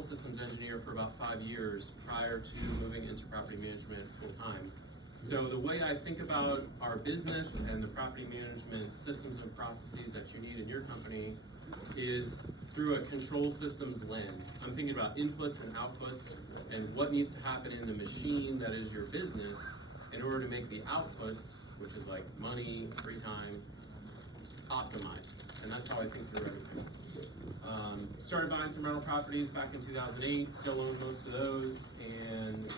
systems engineer for about 5 years prior to moving into property management full time. So the way I think about our business and the property management systems and processes that you need in your company is through a control systems lens. I'm thinking about inputs and outputs and what needs to happen in the machine that is your business in order to make the outputs, which is like money, free time, optimized. And that's how I think through everything. Started buying some rental properties back in 2008, still own most of those, and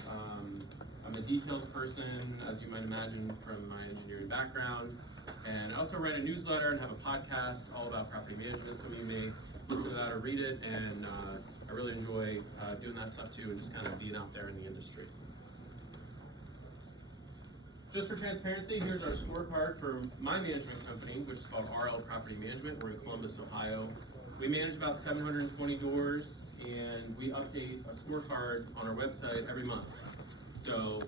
I'm a details person, as you might imagine from my engineering background. And I also write a newsletter and have a podcast all about property management. Some of you may listen to that or read it, and I really enjoy doing that stuff too, and just kind of being out there in the industry. Just for transparency, here's our scorecard for my management company, which is called RL Property Management. We're in Columbus, Ohio. We manage about 720 doors, and we update a scorecard on our website every month. So,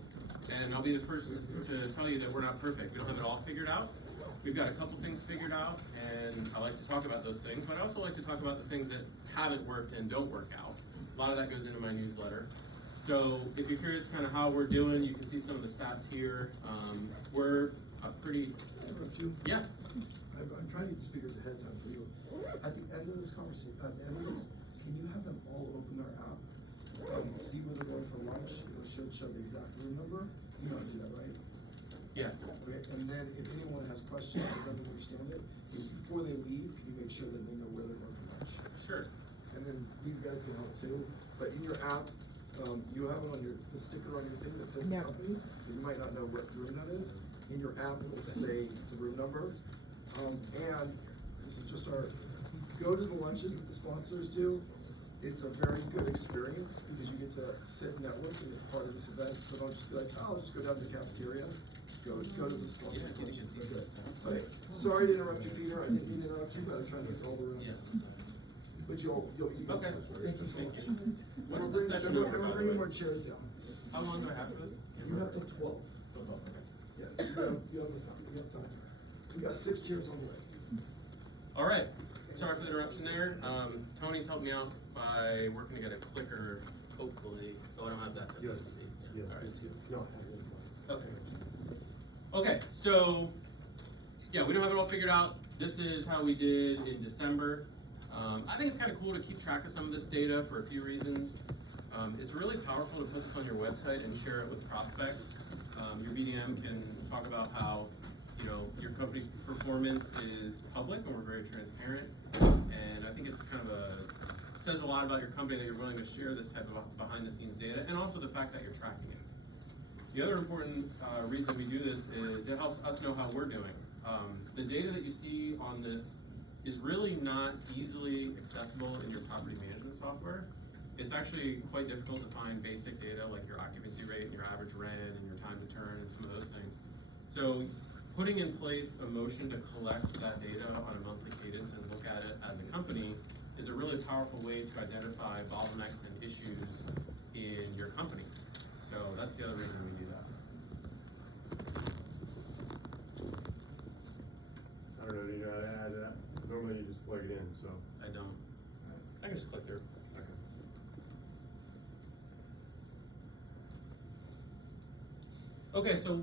and I'll be the first to tell you that we're not perfect. We don't have it all figured out. We've got a couple things figured out, and I like to talk about those things, but I also like to talk about the things that haven't worked and don't work out. A lot of that goes into my newsletter. So if you're curious kind of how we're doing, you can see some of the stats here. We're a pretty... Yeah. I'm trying to get the speakers ahead of time for you. At the end of this conversation, at the end of this, can you have them all open their app and see where they're going for lunch? It should show the exact room number. You know how to do that, right? Yeah. Okay. And then if anyone has questions or doesn't understand it, before they leave, can you make sure that they know where they're going for lunch? Sure. And then these guys can help too. But in your app, you have it on the sticker on your thing that says the company. You might not know what room that is. In your app, it will say the room number. And this is just go to the lunches that the sponsors do. It's a very good experience because you get to sit and network as part of this event. So don't just be like, oh, I'll just go down to the cafeteria. Go to the sponsors. Okay. Sorry to interrupt you, Peter. I didn't mean to interrupt you, but I'm trying to get to all the rooms. Yes. But you'll Okay. Thank you so much. What is the session over, by the Bring way? more chairs down. How long do I have for this? You have till 12. Okay. Yeah, you have time. You have time. We got 6 chairs on the way. All right. Sorry for the interruption there. Tony's helped me out by working to get a clicker, hopefully. Oh, I don't have that to Yes. All right. No. Okay. Okay, so, yeah, we don't have it all figured out. This is how we did in December. I think it's kind of cool to keep track of some of this data for a few reasons. It's really powerful to put this on your website and share it with prospects. Your BDM can talk about how, you know, your company's performance is public and we're very transparent. And I think it's kind of says a lot about your company that you're willing to share this type of behind the scenes data, and also the fact that you're tracking it. The other important reason we do this is it helps us know how we're doing. The data that you see on this is really not easily accessible in your property management software. It's actually quite difficult to find basic data like your occupancy rate and your average rent and your time to turn and some of those things. So putting in place a motion to collect that data on a monthly cadence and look at it as a company is a really powerful way to identify bottlenecks and issues in your company. So that's the other reason we do that. I don't know, do you know how to add that? Normally you just plug it in, so. I don't. I can just click through. Okay. Okay, so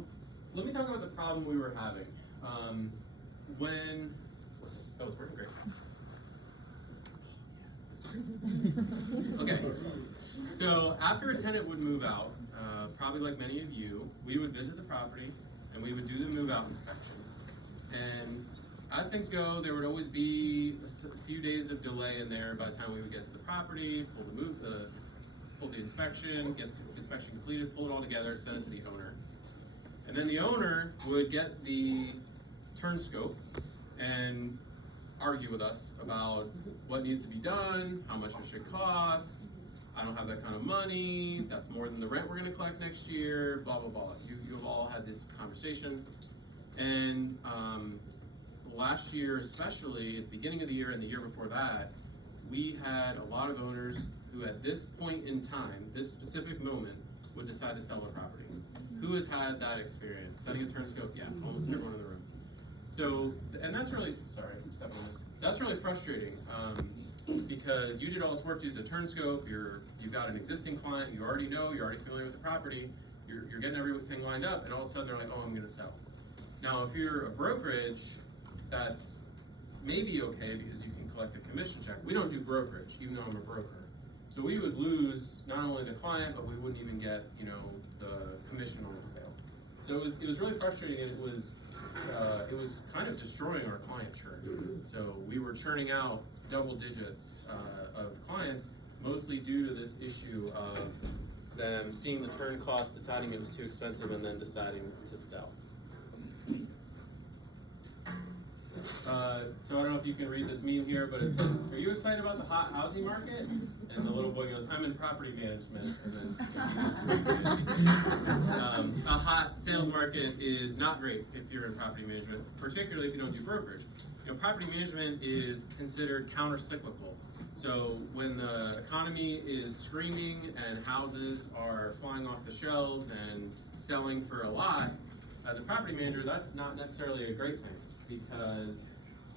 let me talk about the problem we were having. Oh, it's working great. Okay, so after a tenant would move out, probably like many of you, we would visit the property and we would do the move out inspection. And as things go, there would always be a few days of delay in there by the time we would get to the property, pull the inspection, get the inspection completed, pull it all together, send it to the owner. And then the owner would get the turn scope and argue with us about what needs to be done, how much it should cost. I don't have that kind of money. That's more than the rent we're going to collect next year. Blah blah blah. You've all had this conversation, and last year, especially at the beginning of the year and the year before that, we had a lot of owners who, at this point in time, this specific moment, would decide to sell their property. Who has had that experience? Setting a turn scope? Yeah, almost everyone in the room. So, and that's really, sorry, I'm stepping on this. That's really frustrating. because you did all this work to do the turn scope, you've got an existing client, you already know, you're already familiar with the property, you're getting everything lined up, and all of a sudden they're like, oh, I'm gonna sell. Now, if you're a brokerage, that's maybe okay because you can collect a commission check. We don't do brokerage, even though I'm a broker. So we would lose not only the client, but we wouldn't even get, you know, the commission on the sale. So it was really frustrating, and it was kind of destroying our client churn. So we were churning out double digits of clients, mostly due to this issue of them seeing the turn cost, deciding it was too expensive, and then deciding to sell. So I don't know if you can read this meme here, but it says, "Are you excited about the hot housing market?" And the little boy goes, "I'm in property management." And then a hot sales market is not great if you're in property management, particularly if you don't do brokerage. You know, property management is considered counter-cyclical. So when the economy is screaming and houses are flying off the shelves and selling for a lot, as a property manager, that's not necessarily a great thing, because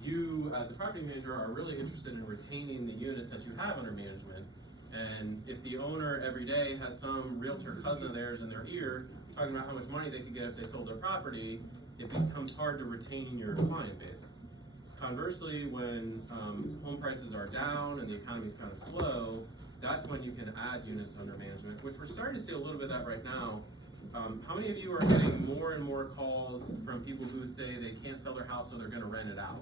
you, as a property manager, are really interested in retaining the units that you have under management. And if the owner every day has some realtor cousin of theirs in their ear talking about how much money they could get if they sold their property, it becomes hard to retain your client base. Conversely, when home prices are down and the economy is kind of slow, that's when you can add units under management, which we're starting to see a little bit of that right now. How many of you are getting more and more calls from people who say they can't sell their house, so they're gonna rent it out?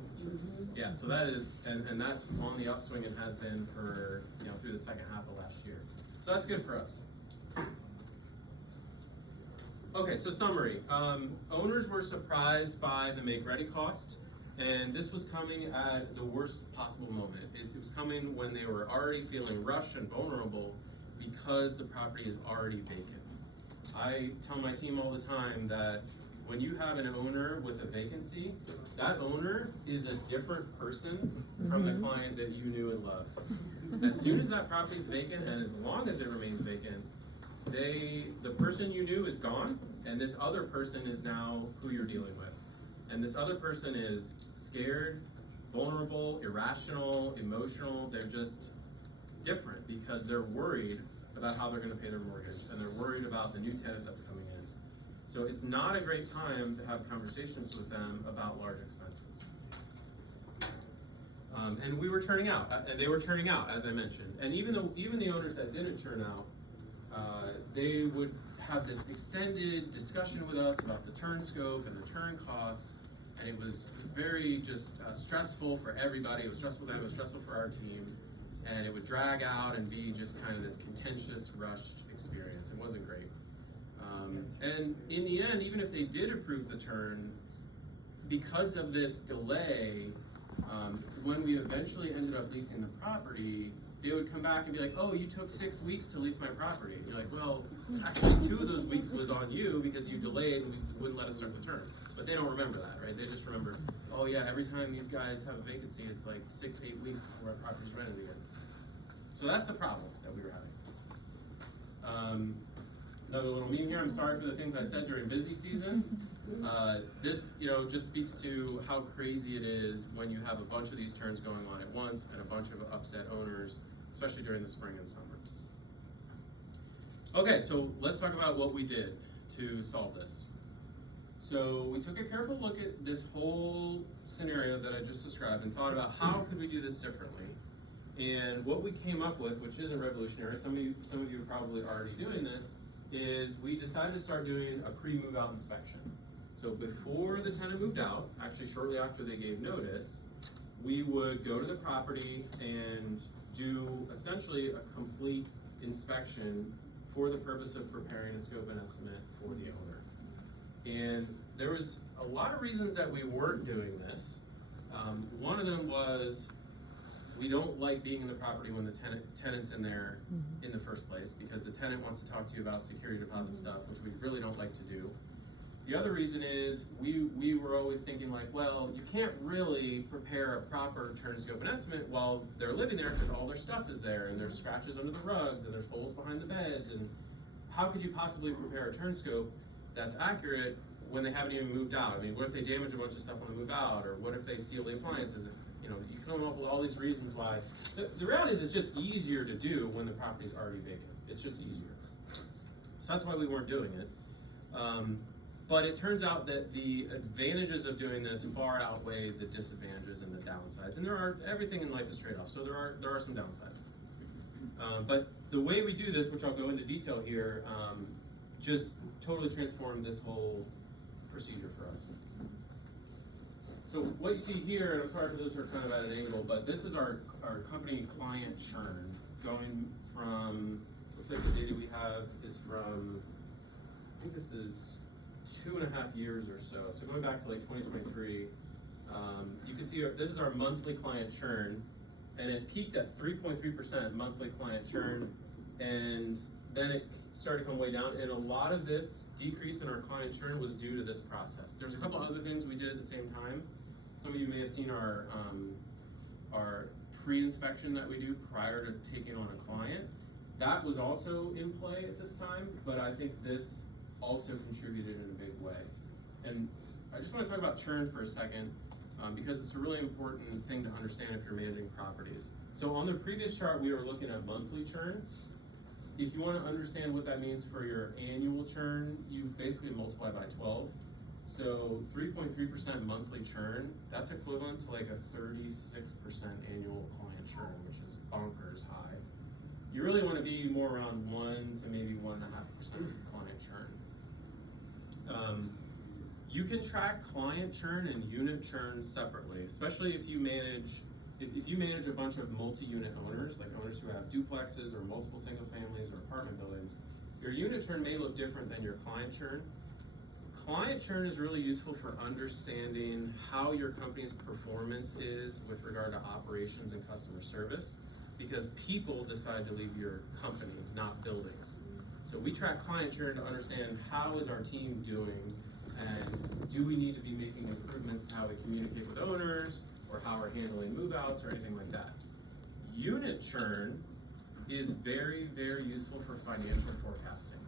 Yeah, so that is, and that's on the upswing and has been for, you know, through the second half of last year. So that's good for us. Okay, so summary. Owners were surprised by the make-ready cost, and this was coming at the worst possible moment. It was coming when they were already feeling rushed and vulnerable because the property is already vacant. I tell my team all the time that when you have an owner with a vacancy, that owner is a different person from the client that you knew and loved. As soon as that property is vacant, and as long as it remains vacant, the person you knew is gone, and this other person is now who you're dealing with. And this other person is scared, vulnerable, irrational, emotional. They're just different because they're worried about how they're gonna pay their mortgage, and they're worried about the new tenant that's coming in. So it's not a great time to have conversations with them about large expenses. And we were churning out, and they were churning out, as I mentioned. And even the owners that didn't churn out, they would have this extended discussion with us about the turn scope and the turn cost, and it was very just stressful for everybody. It was stressful for them, it was stressful for our team, and it would drag out and be just kind of this contentious, rushed experience. It wasn't great. And in the end, even if they did approve the turn, because of this delay, when we eventually ended up leasing the property, they would come back and be like, "Oh, you took 6 weeks to lease my property." And you're like, "Well, actually 2 of those weeks was on you because you delayed and wouldn't let us start the turn." But they don't remember that, right? They just remember, "Oh yeah, every time these guys have a vacancy, it's like 6-8 weeks before our property's rented again." So that's the problem that we were having. Another little meme here. I'm sorry for the things I said during busy season. This, you know, just speaks to how crazy it is when you have a bunch of these turns going on at once and a bunch of upset owners, especially during the spring and summer. Okay, so let's talk about what we did to solve this. So we took a careful look at this whole scenario that I just described and thought about how could we do this differently. And what we came up with, which isn't revolutionary, some of you are probably already doing this, is we decided to start doing a pre-move out inspection. So before the tenant moved out, actually shortly after they gave notice, we would go to the property and do essentially a complete inspection for the purpose of preparing a scope and estimate for the owner. And there was a lot of reasons that we weren't doing this. One of them was we don't like being in the property when the tenant's in there in the first place, because the tenant wants to talk to you about security deposit stuff, which we really don't like to do. The other reason is we were always thinking like, well, you can't really prepare a proper turn scope and estimate while they're living there because all their stuff is there and there's scratches under the rugs and there's holes behind the beds, and how could you possibly prepare a turn scope that's accurate when they haven't even moved out? I mean, what if they damage a bunch of stuff when they move out, or what if they steal the appliances? you know, you come up with all these reasons why. The reality is it's just easier to do when the property's already vacant. It's just easier. So that's why we weren't doing it. But it turns out that the advantages of doing this far outweigh the disadvantages and the downsides. And everything in life is trade-offs, so there are some downsides. But the way we do this, which I'll go into detail here, just totally transformed this whole procedure for us. So what you see here, and I'm sorry for those who are kind of at an angle, but this is our company client churn going from, looks like the data we have is from, I think this is 2.5 years or so. So going back to like 2023, you can see this is our monthly client churn, and it peaked at 3.3% monthly client churn, and then it started to come way down, and a lot of this decrease in our client churn was due to this process. There's a couple other things we did at the same time. Some of you may have seen our pre-inspection that we do prior to taking on a client. That was also in play at this time, but I think this also contributed in a big way. And I just want to talk about churn for a second, because it's a really important thing to understand if you're managing properties. So on the previous chart, we were looking at monthly churn. If you want to understand what that means for your annual churn, you basically multiply by 12. So 3.3% monthly churn, that's equivalent to like a 36% annual client churn, which is bonkers high. You really want to be more around 1 to maybe 1.5% client churn. You can track client churn and unit churn separately, especially if you manage a bunch of multi-unit owners, like owners who have duplexes or multiple single families or apartment buildings. Your unit churn may look different than your client churn. Client churn is really useful for understanding how your company's performance is with regard to operations and customer service, because people decide to leave your company, not buildings. So we track client churn to understand how is our team doing, and do we need to be making improvements to how we communicate with owners, or how we're handling move-outs, or anything like that. Unit churn is very, very useful for financial forecasting.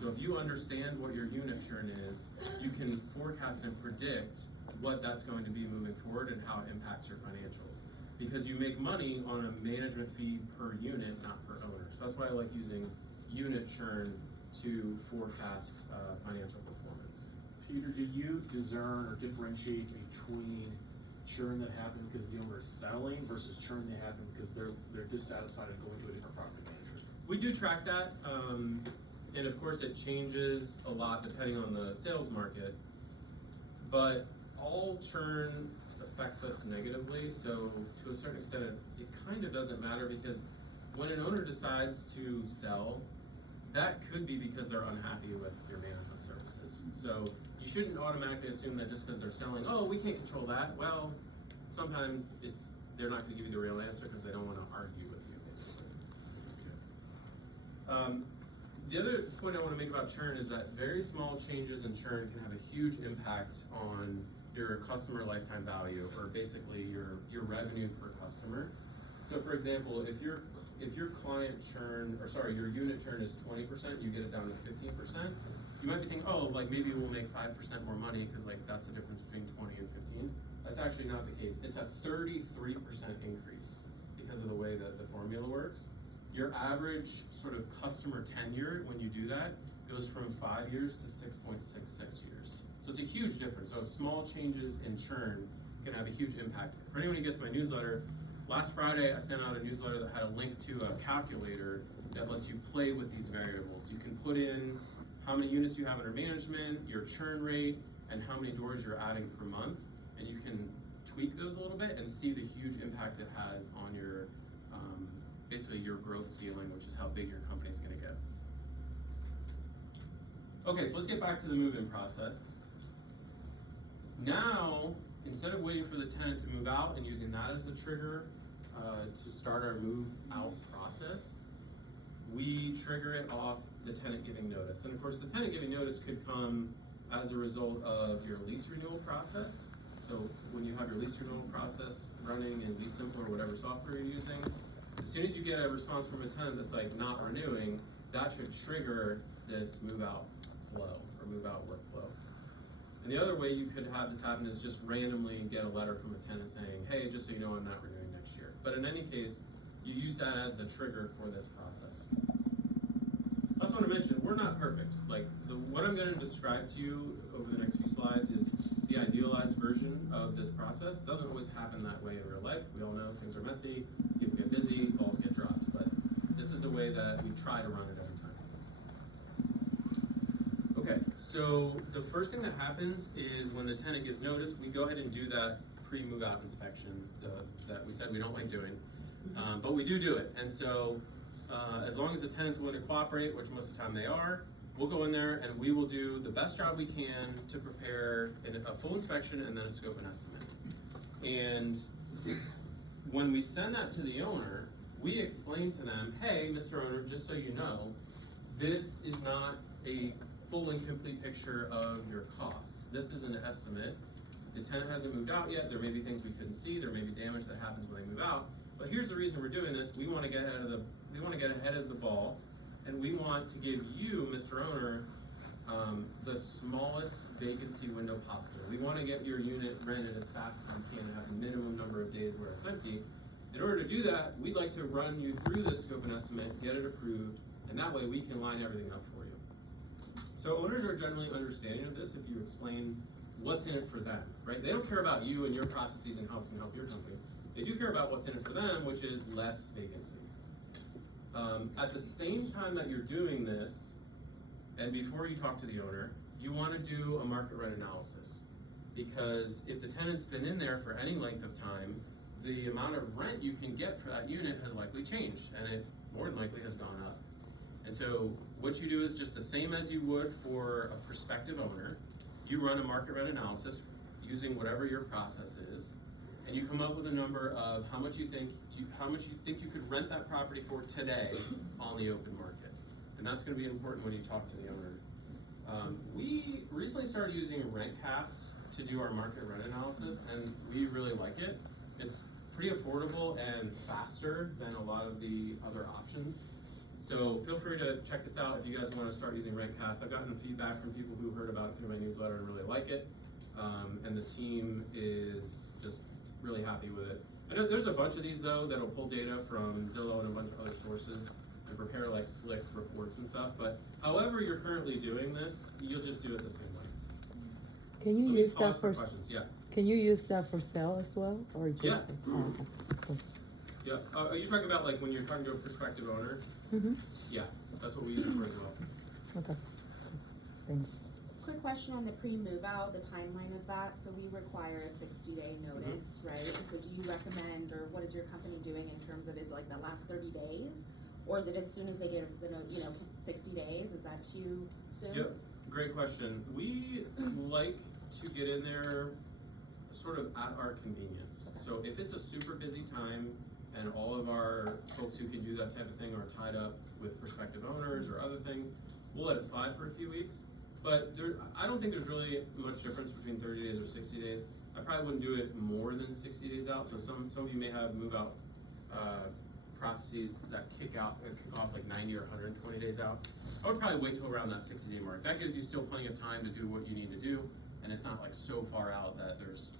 So if you understand what your unit churn is, you can forecast and predict what that's going to be moving forward and how it impacts your financials. Because you make money on a management fee per unit, not per owner. So that's why I like using unit churn to forecast financial performance. Peter, do you discern or differentiate between churn that happened because the owner is selling versus churn that happened because they're dissatisfied and going to a different property manager? We do track that, and of course it changes a lot depending on the sales market, but all churn affects us negatively, so to a certain extent it kind of doesn't matter, because when an owner decides to sell, that could be because they're unhappy with your management services. So you shouldn't automatically assume that just because they're selling, oh, we can't control that. Well, sometimes they're not going to give you the real answer because they don't want to argue with you, basically. The other point I want to make about churn is that very small changes in churn can have a huge impact on your customer lifetime value, or basically your revenue per customer. So for example, if your client churn, or sorry, your unit churn is 20%, you get it down to 15%, you might be thinking, oh, like maybe we'll make 5% more money because like that's the difference between 20 and 15. That's actually not the case. It's a 33% increase because of the way that the formula works. Your average sort of customer tenure when you do that goes from 5 years to 6.66 years. So it's a huge difference. So small changes in churn can have a huge impact. For anyone who gets my newsletter, last Friday I sent out a newsletter that had a link to a calculator that lets you play with these variables. You can put in how many units you have under management, your churn rate, and how many doors you're adding per month, and you can tweak those a little bit and see the huge impact it has on your basically your growth ceiling, which is how big your company's going to get. Okay, so let's get back to the move-in process. Now, instead of waiting for the tenant to move out and using that as the trigger to start our move-out process, we trigger it off the tenant giving notice. And of course, the tenant giving notice could come as a result of your lease renewal process. So when you have your lease renewal process running in Lead Simple or whatever software you're using, as soon as you get a response from a tenant that's like not renewing, that should trigger this move-out flow or move-out workflow. And the other way you could have this happen is just randomly get a letter from a tenant saying, hey, just so you know, I'm not renewing next year. But in any case, you use that as the trigger for this process. I also want to mention, we're not perfect. Like, what I'm going to describe to you over the next few slides is the idealized version of this process. It doesn't always happen that way in real life. We all know things are messy, people get busy, balls get dropped. But this is the way that we try to run it every time. Okay, so the first thing that happens is when the tenant gives notice, we go ahead and do that pre-move out inspection that we said we don't like doing. But we do it. And so as long as the tenant's willing to cooperate, which most of the time they are, we'll go in there and we will do the best job we can to prepare a full inspection and then a scope and estimate. And when we send that to the owner, we explain to them, hey, Mr. Owner, just so you know, this is not a full and complete picture of your costs. This is an estimate. The tenant hasn't moved out yet. There may be things we couldn't see. There may be damage that happens when they move out. But here's the reason we're doing this. We want to get ahead of the ball, and we want to give you, Mr. Owner, the smallest vacancy window possible. We want to get your unit rented as fast as we can and have the minimum number of days where it's empty. In order to do that, we'd like to run you through this scope and estimate, get it approved, and that way we can line everything up for you. So owners are generally understanding of this if you explain what's in it for them, right? They don't care about you and your processes and how it's gonna help your company. They do care about what's in it for them, which is less vacancy. At the same time that you're doing this, and before you talk to the owner, you wanna do a market rent analysis. Because if the tenant's been in there for any length of time, the amount of rent you can get for that unit has likely changed, and it more than likely has gone up. And so what you do is just the same as you would for a prospective owner. You run a market rent analysis using whatever your process is, and you come up with a number of how much you think you could rent that property for today on the open market. And that's gonna be important when you talk to the owner. We recently started using RentCast to do our market rent analysis, and we really like it. It's pretty affordable and faster than a lot of the other options. So feel free to check this out if you guys want to start using RentCast. I've gotten feedback from people who heard about it through my newsletter and really like it. And the team is just really happy with it. I know there's a bunch of these though that'll pull data from Zillow and a bunch of other sources and prepare like slick reports and stuff. But however you're currently doing this, you'll just do it the same way. Can you Let me use pause that for for questions. Yeah. Can you use that for sale as well, or just? Yeah. Oh, okay. Yeah. Are you talking about like when you're talking to a prospective owner? Mhm. Yeah, that's what we use it for as well. Okay. Thanks. Quick question on the pre-move out, the timeline of that. So we require a 60-day notice, right? And so do you recommend, or what is your company doing in terms of, is it like the last 30 days? Or is it as soon as they give us the note, 60 days? Is that too soon? Yep, great question. We like to get in there sort of at our convenience. So if it's a super busy time and all of our folks who can do that type of thing are tied up with prospective owners or other things, we'll let it slide for a few weeks. But I don't think there's really much difference between 30 days or 60 days. I probably wouldn't do it more than 60 days out. So some of you may have move out processes that kick off like 90 or 120 days out. I would probably wait till around that 60-day mark. That gives you still plenty of time to do what you need to do, and it's not like so far out that there's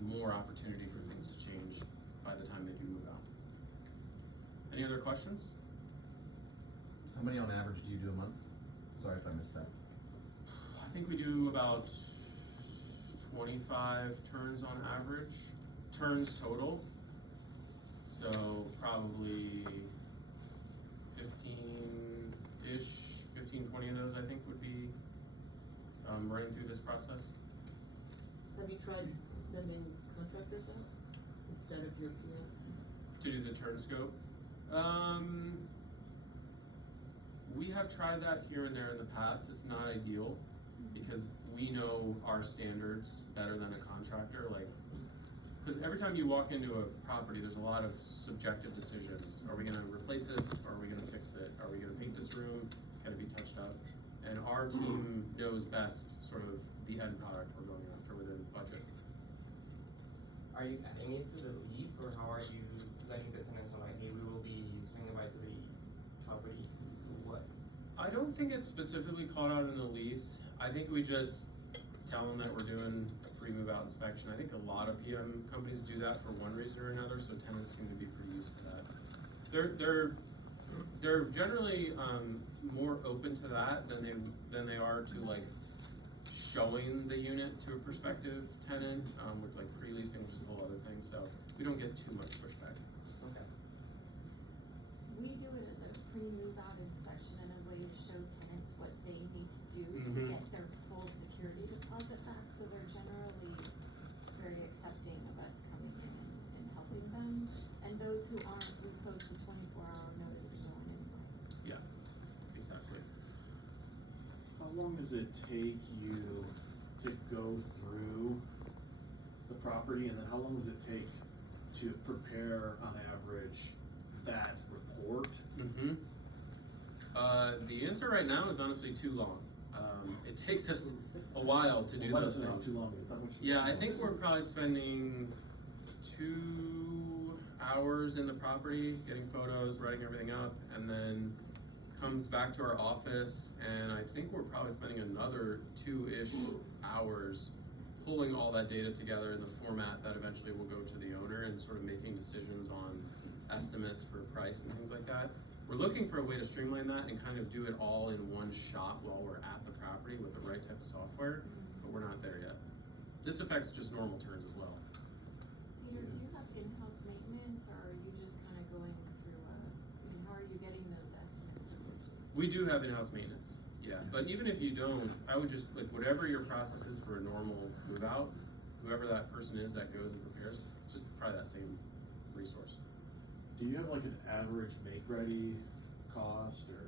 more opportunity for things to change by the time they do move out. Any other questions? How many on average do you do a month? Sorry if I missed that. I think we do about 25 turns on average, turns total. So probably 15-ish, 15, 20 of those I think would be running through this process. Have you tried sending contractors out instead of your PM? To do the turn scope. We have tried that here and there in the past. It's not ideal because we know our standards better than a contractor. Because every time you walk into a property, there's a lot of subjective decisions. Are we gonna replace this? Are we gonna fix it? Are we gonna paint this room? Can it be touched up? And our team knows best sort of the end product we're going after within budget. Are you adding it to the lease, or how are you letting the tenants know, like, hey, we will be swinging by to the property? What? I don't think it's specifically called out in the lease. I think we just tell them that we're doing a pre-move out inspection. I think a lot of PM companies do that for one reason or another, so tenants seem to be pretty used to that. They're generally, more open to that than they are to like showing the unit to a prospective tenant, with like pre-leasing, which is a whole other thing, so we don't get too much pushback. Okay. We do it as a pre-move out inspection and a way to show tenants what they need to do to Mhm. get their full security deposit back, so they're generally very accepting of us coming in and helping them. And those who aren't, we post a 24-hour notice to go on anyway. Yeah, exactly. How long does it take you to go through the property, and then how long does it take to prepare, on average, that report? Mm-hmm. The answer right now is honestly too long. It takes us a while to do Why those is it not things. too long? Is that what Yeah, I think we're probably spending 2 hours in the property, getting photos, writing everything up, and then comes back to our office, and I think we're probably spending another 2-ish hours pulling all that data together in the format that eventually will go to the owner and sort of making decisions on estimates for price and things like that. We're looking for a way to streamline that and kind of do it all in one shot while we're at the property with the right type of software, but we're not there yet. This affects just normal turns as well. Peter, do you have in-house maintenance, or are you just kind of going through how are you getting those estimates originally? We do have in-house maintenance, yeah, but even if you don't, I would just, like, whatever your process is for a normal move out, whoever that person is that goes and prepares, just probably that same resource. Do you have like an average make-ready cost, or?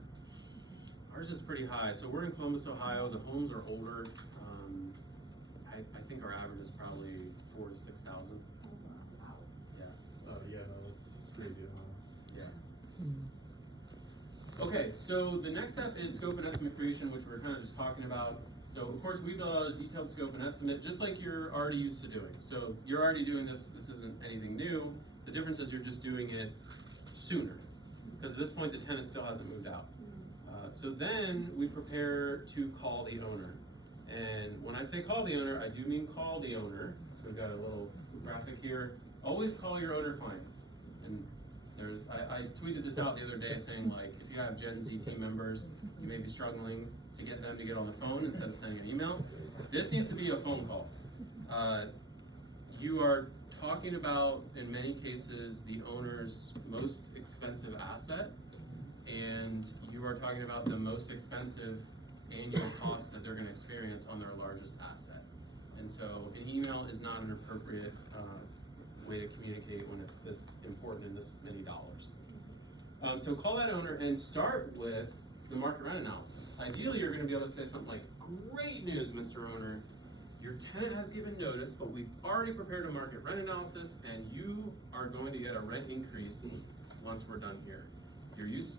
Ours is pretty high, so we're in Columbus, Ohio, the homes are older, I think our average is probably 4,000 to 6,000, Wow. yeah. Yeah, no, that's pretty good, huh? Yeah. Okay, so the next step is scope and estimate creation, which we were kind of just talking about. So of course, we've got a detailed scope and estimate, just like you're already used to doing. So you're already doing this isn't anything new. The difference is you're just doing it sooner, because at this point, the tenant still hasn't moved out. So then we prepare to call the owner. And when I say call the owner, I do mean call the owner. So we've got a little graphic here. Always call your owner clients. And I tweeted this out the other day saying, like, if you have Gen Z team members, you may be struggling to get them to get on the phone instead of sending an email. This needs to be a phone call. You are talking about, in many cases, the owner's most expensive asset, and you are talking about the most expensive annual cost that they're gonna experience on their largest asset. And so an email is not an appropriate way to communicate when it's this important and this many dollars. So call that owner and start with the market rent analysis. Ideally, you're gonna be able to say something like, great news, Mr. Owner. Your tenant has given notice, but we've already prepared a market rent analysis, and you are going to get a rent increase once we're done here.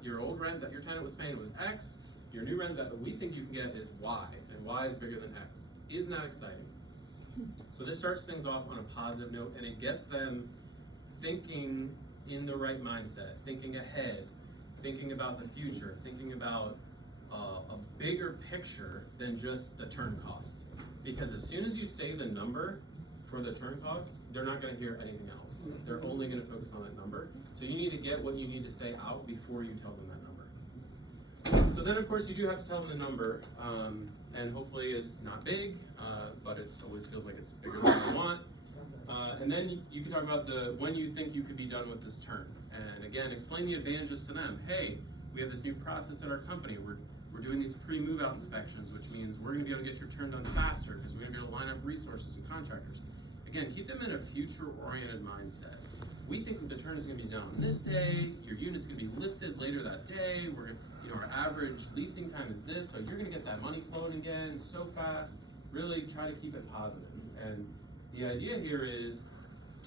Your old rent that your tenant was paying was X, your new rent that we think you can get is Y, and Y is bigger than X. Isn't that exciting? So this starts things off on a positive note, and it gets them thinking in the right mindset, thinking ahead, thinking about the future, thinking about a bigger picture than just the turn costs. Because as soon as you say the number for the turn costs, they're not gonna hear anything else. They're only gonna focus on that number. So you need to get what you need to say out before you tell them that number. So then, of course, you do have to tell them the number, and hopefully it's not big, but it always feels like it's bigger than you want. And then you can talk about when you think you could be done with this turn. And again, explain the advantages to them. Hey, we have this new process at our company. We're doing these pre-move out inspections, which means we're gonna be able to get your turn done faster because we're gonna be able to line up resources and contractors. Again, keep them in a future-oriented mindset. We think that the turn is gonna be done on this day, your unit's gonna be listed later that day, our average leasing time is this, so you're gonna get that money flowing again so fast. Really try to keep it positive. And the idea here is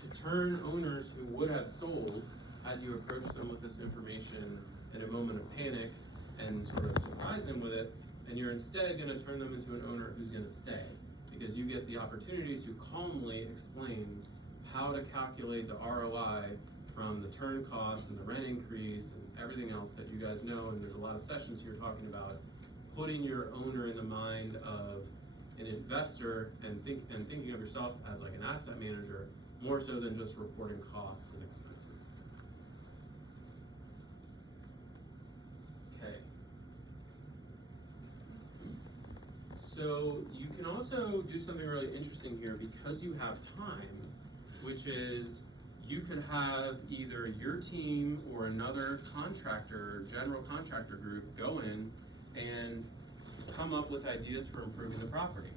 to turn owners who would have sold had you approach them with this information in a moment of panic and sort of surprise them with it, and you're instead gonna turn them into an owner who's gonna stay, because you get the opportunity to calmly explain how to calculate the ROI from the turn cost and the rent increase and everything else that you guys know, and there's a lot of sessions here talking about putting your owner in the mind of an investor and thinking of yourself as like an asset manager, more so than just reporting costs and expenses. Okay. So you can also do something really interesting here because you have time, which is you could have either your team or another contractor, general contractor group go in and come up with ideas for improving the property.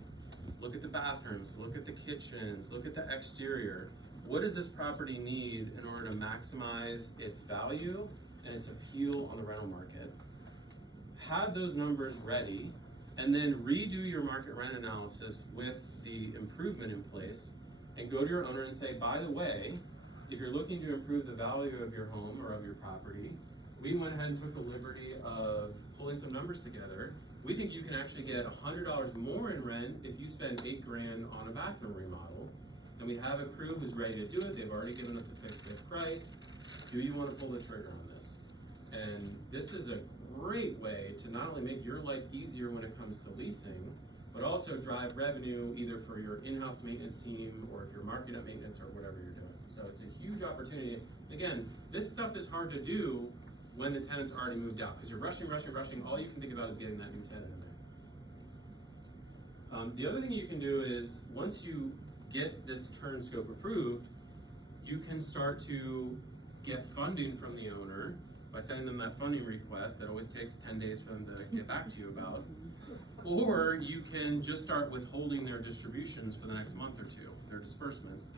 Look at the bathrooms, look at the kitchens, look at the exterior. What does this property need in order to maximize its value and its appeal on the rental market? Have those numbers ready, and then redo your market rent analysis with the improvement in place, and go to your owner and say, by the way, if you're looking to improve the value of your home or of your property, we went ahead and took the liberty of pulling some numbers together. We think you can actually get $100 more in rent if you spend $8 grand on a bathroom remodel. And we have a crew who's ready to do it. They've already given us a fixed bid price. Do you want to pull the trigger on this? And this is a great way to not only make your life easier when it comes to leasing, but also drive revenue either for your in-house maintenance team or if you're marking up maintenance or whatever you're doing. So it's a huge opportunity. Again, this stuff is hard to do when the tenant's already moved out because you're rushing. All you can think about is getting that new tenant in there. The other thing you can do is once you get this turn scope approved, you can start to get funding from the owner by sending them that funding request that always takes 10 days for them to get back to you about. Or you can just start withholding their distributions for the next month or two, their disbursements.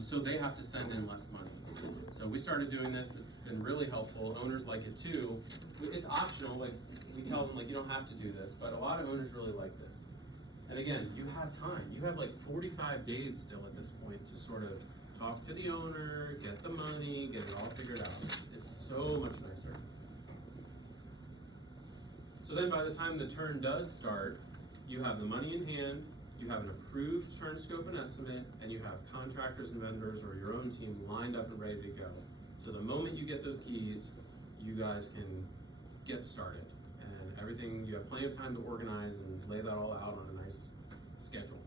So they have to send in less money. So we started doing this, it's been really helpful. Owners like it too. It's optional, like we tell them like you don't have to do this, but a lot of owners really like this. And again, you have time. You have like 45 days still at this point to sort of talk to the owner, get the money, get it all figured out. It's so much nicer. So then by the time the turn does start, you have the money in hand, you have an approved turn scope and estimate, and you have contractors and vendors or your own team lined up and ready to go. So the moment you get those keys, you guys can get started. And everything, you have plenty of time to organize and lay that all out on a nice schedule.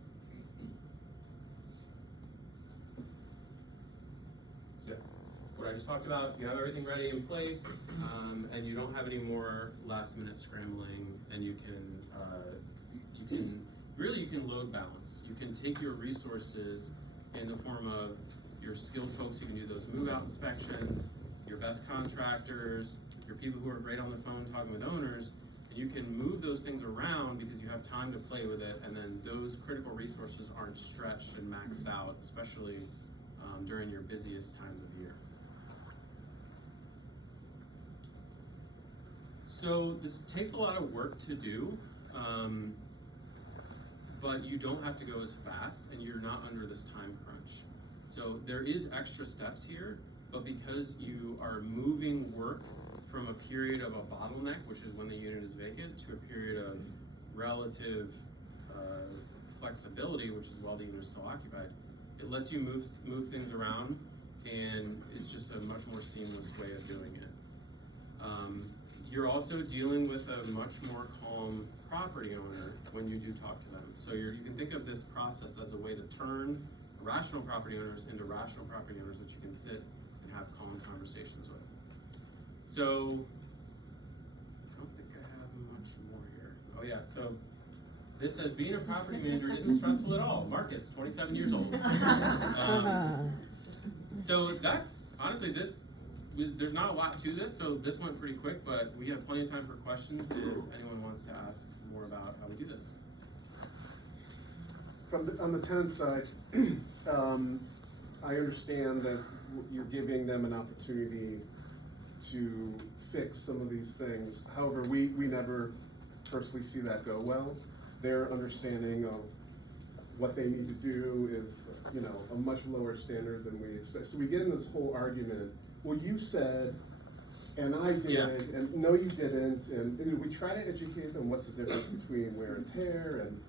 So what I just talked about, you have everything ready in place, and you don't have any more last minute scrambling, and you can load balance. You can take your resources in the form of your skilled folks who can do those move out inspections, your best contractors, your people who are great on the phone talking with owners, and you can move those things around because you have time to play with it, and then those critical resources aren't stretched and maxed out, especially during your busiest times of year. So this takes a lot of work to do, but you don't have to go as fast and you're not under this time crunch. So there is extra steps here, but because you are moving work from a period of a bottleneck, which is when the unit is vacant, to a period of relative flexibility, which is while the unit is still occupied, it lets you move things around, and it's just a much more seamless way of doing it. You're also dealing with a much more calm property owner when you do talk to them. So you can think of this process as a way to turn rational property owners into rational property owners that you can sit and have calm conversations with. So, I don't think I have much more here. Oh yeah, so this says being a property manager isn't stressful at all. Marcus, 27 years old. So that's, honestly, there's not a lot to this, so this went pretty quick, but we have plenty of time for questions if anyone wants to ask more about how we do this. On the tenant side, I understand that you're giving them an opportunity to fix some of these things. However, we never personally see that go well. Their understanding of what they need to do is, a much lower standard than we expect. So we get in this whole argument, well, you said, and I did, Yeah. and no, you didn't, and we try to educate them what's the difference between wear and tear and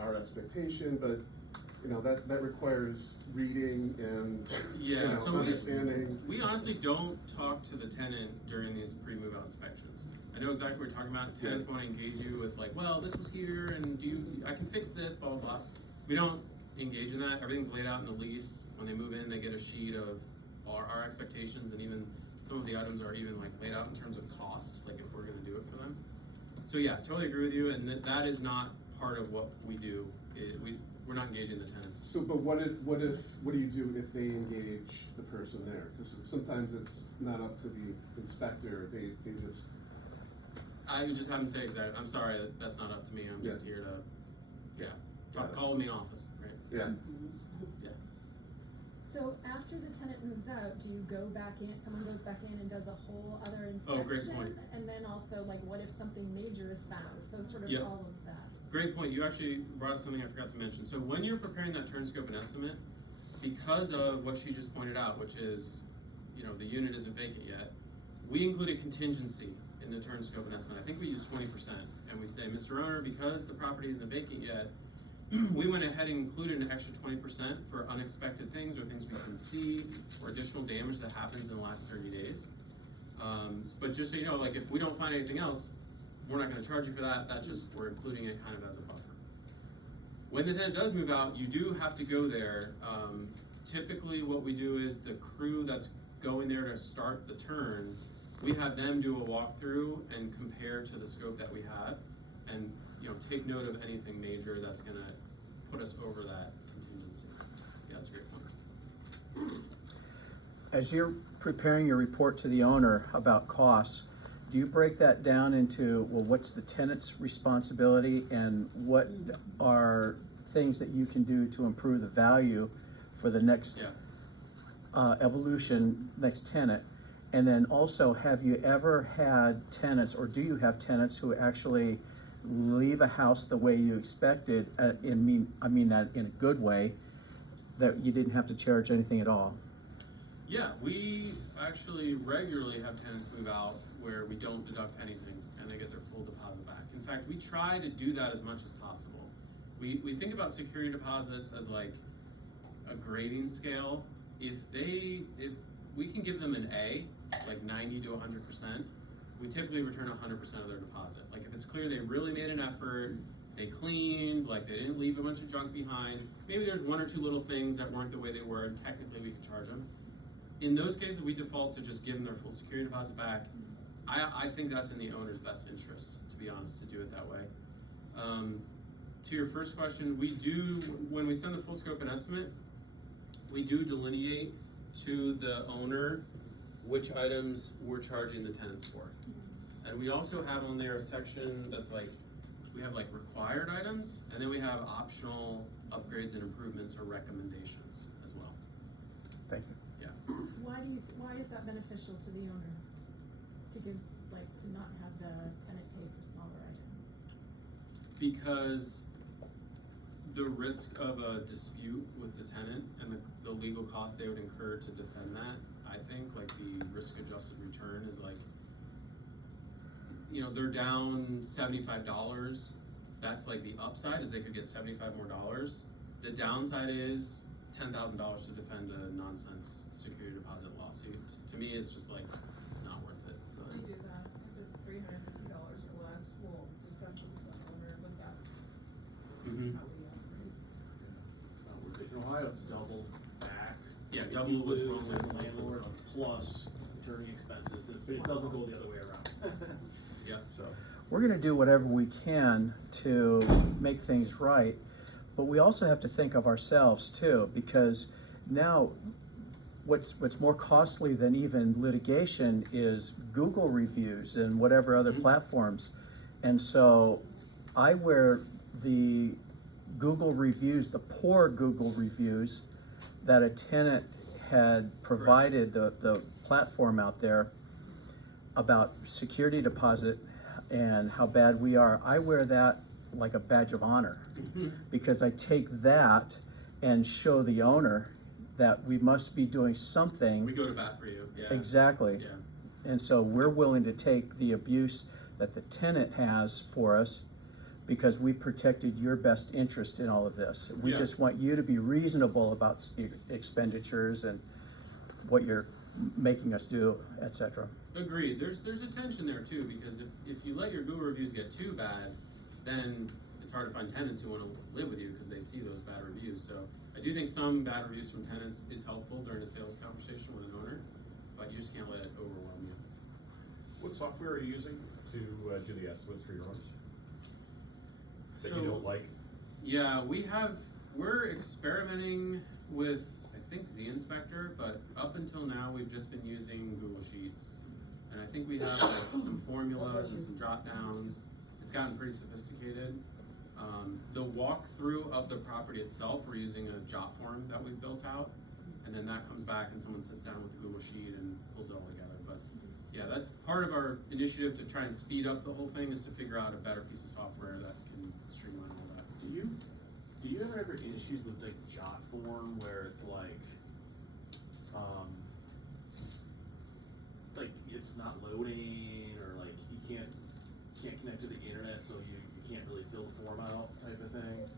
our expectation, but you know, that requires reading and, you Yeah, know, so understanding. we honestly don't talk to the tenant during these pre-move out inspections. I know exactly what you're talking about. Tenants wanna engage you with like, well, this was here and I can fix this, blah, blah, blah. We don't engage in that. Everything's laid out in the lease. When they move in, they get a sheet of our expectations, and even some of the items are even like laid out in terms of cost, like if we're gonna do it for them. So yeah, totally agree with you, and that is not part of what we do. We're not engaging the tenants. So, but what do you do if they engage the person there? Because sometimes it's not up to the inspector, they just, I would just have them say exactly, I'm sorry, that's not up to me, I'm just here to, Got it. call me in office, right? yeah. Yeah. So after the tenant moves out, do you go back in, someone goes back in and does a whole other Oh, inspection? great point. And then also, like, what if something major is found? So sort of Yep. all of that. Great point. You actually brought up something I forgot to mention. So when you're preparing that turn scope and estimate, because of what she just pointed out, which is, you know, the unit isn't vacant yet, we include a contingency in the turn scope and estimate. I think we use 20%, and we say, Mr. Owner, because the property isn't vacant yet, we went ahead and included an extra 20% for unexpected things or things we can see or additional damage that happens in the last 30 days. But just so you know, like if we don't find anything else, we're not gonna charge you for that. That's just, we're including it kind of as a buffer. When the tenant does move out, you do have to go there. Typically what we do is the crew that's going there to start the turn, we have them do a walkthrough and compare to the scope that we have and, you know, take note of anything major that's gonna put us over that contingency. Yeah, that's a great point. As you're preparing your report to the owner about costs, do you break that down into, well, what's the tenant's responsibility and what are things that you can do to improve the value for the next evolution, next tenant? And then also, have you ever had tenants, or do you have tenants who actually leave a house the way you expected, I mean that in a good way, that you didn't have to charge anything at all? Yeah, we actually regularly have tenants move out where we don't deduct anything and they get their full deposit back. In fact, we try to do that as much as possible. We think about security deposits as like a grading scale. If we can give them an A, like 90 to 100%, we typically return 100% of their deposit. Like if it's clear they really made an effort, they cleaned, like they didn't leave a bunch of junk behind, maybe there's one or two little things that weren't the way they were and technically we can charge them. In those cases, we default to just give them their full security deposit back. I think that's in the owner's best interest, to be honest, to do it that way. To your first question, we do, when we send the full scope and estimate, we do delineate to the owner which items we're charging the tenants for. And we also have on there a section that's like, we have like required items, and then we have optional upgrades and improvements or recommendations as well. Thank you. Why is that beneficial to the owner? To give, like, to not have the tenant pay for smaller items? Because the risk of a dispute with the tenant and the legal costs they would incur to defend that, I think like the risk adjusted return is like, you know, they're down $75. That's like the upside is they could get $75 more. The downside is $10,000 to defend a nonsense security deposit lawsuit. To me, it's just like, it's not worth it. We do that, if it's $350 or less, we'll discuss it with the owner, but that's Mm-hmm. how we operate. It's not worth it. In Ohio, it's double back. Yeah, If double you what's lose wrong as with a landlord plus attorney expenses, but it doesn't go the other way around. Yeah. So. We're gonna do whatever we can to make things right, but we also have to think of ourselves too, because now what's more costly than even litigation is Google reviews and whatever other platforms. And so I wear the Google reviews, the poor Google reviews that a tenant had provided the platform out there about security deposit and how bad we are. I wear that like a badge of honor because I take that and show the owner that we must be doing something. We go to bat for you. Yeah. Exactly. Yeah. And so we're willing to take the abuse that the tenant has for us because we protected your best interest in all of this. We Yeah. just want you to be reasonable about expenditures and what you're making us do, et cetera. Agreed. There's a tension there too, because if you let your Google reviews get too bad, then it's hard to find tenants who want to live with you because they see those bad reviews. So I do think some bad reviews from tenants is helpful during a sales conversation with an owner, but you just can't let it overwhelm you. What software are you using to do the estimates for your owners? That So- you don't like? Yeah, we're experimenting with, I think, Z Inspector, but up until now, we've just been using Google Sheets. And I think we have like, some formulas and some drop downs. It's gotten pretty sophisticated. The walkthrough of the property itself, we're using a jot form that we've built out. And then that comes back and someone sits down with the Google Sheet and pulls it all together. But yeah, that's part of our initiative to try and speed up the whole thing, is to figure out a better piece of software that can streamline all that. Do you ever have any issues with the jot form where it's like it's not loading, or like you can't connect to the internet, so you can't really fill the form out type of thing?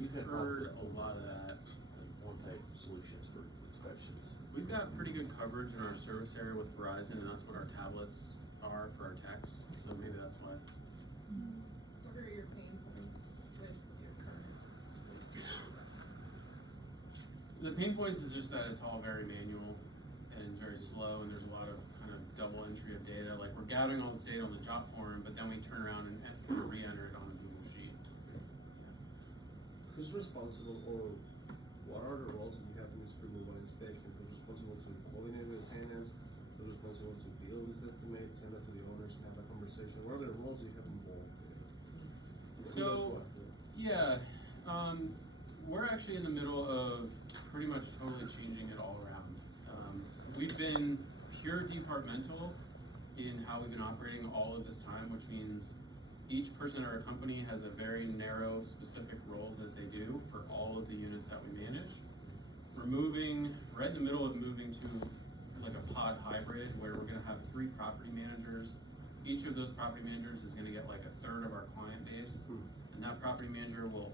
We've heard a lot of that. Like one-type solutions for inspections. We've got pretty good coverage in our service area with Verizon, and that's what our tablets are for our techs, so maybe that's why. What are your pain points with your current? The pain points is just that it's all very manual and very slow, and there's a lot of kind of double entry of data. Like, we're gathering all this data on the jot form, but then we turn around and re-enter it on a Google Sheet. Who's responsible, or what are the roles that you have in this pre-move-on inspection? Who's responsible to coordinate with tenants? Who's responsible to build this estimate, send that to the owners, and have that conversation? What are the roles you have involved? Who So, knows what? yeah, we're actually in the middle of pretty much totally changing it all around. We've been pure departmental in how we've been operating all of this time, which means each person at our company has a very narrow, specific role that they do for all of the units that we manage. We're right in the middle of moving to like a pod hybrid, where we're gonna have 3 property managers. Each of those property managers is gonna get like a third of our client base. And that property manager will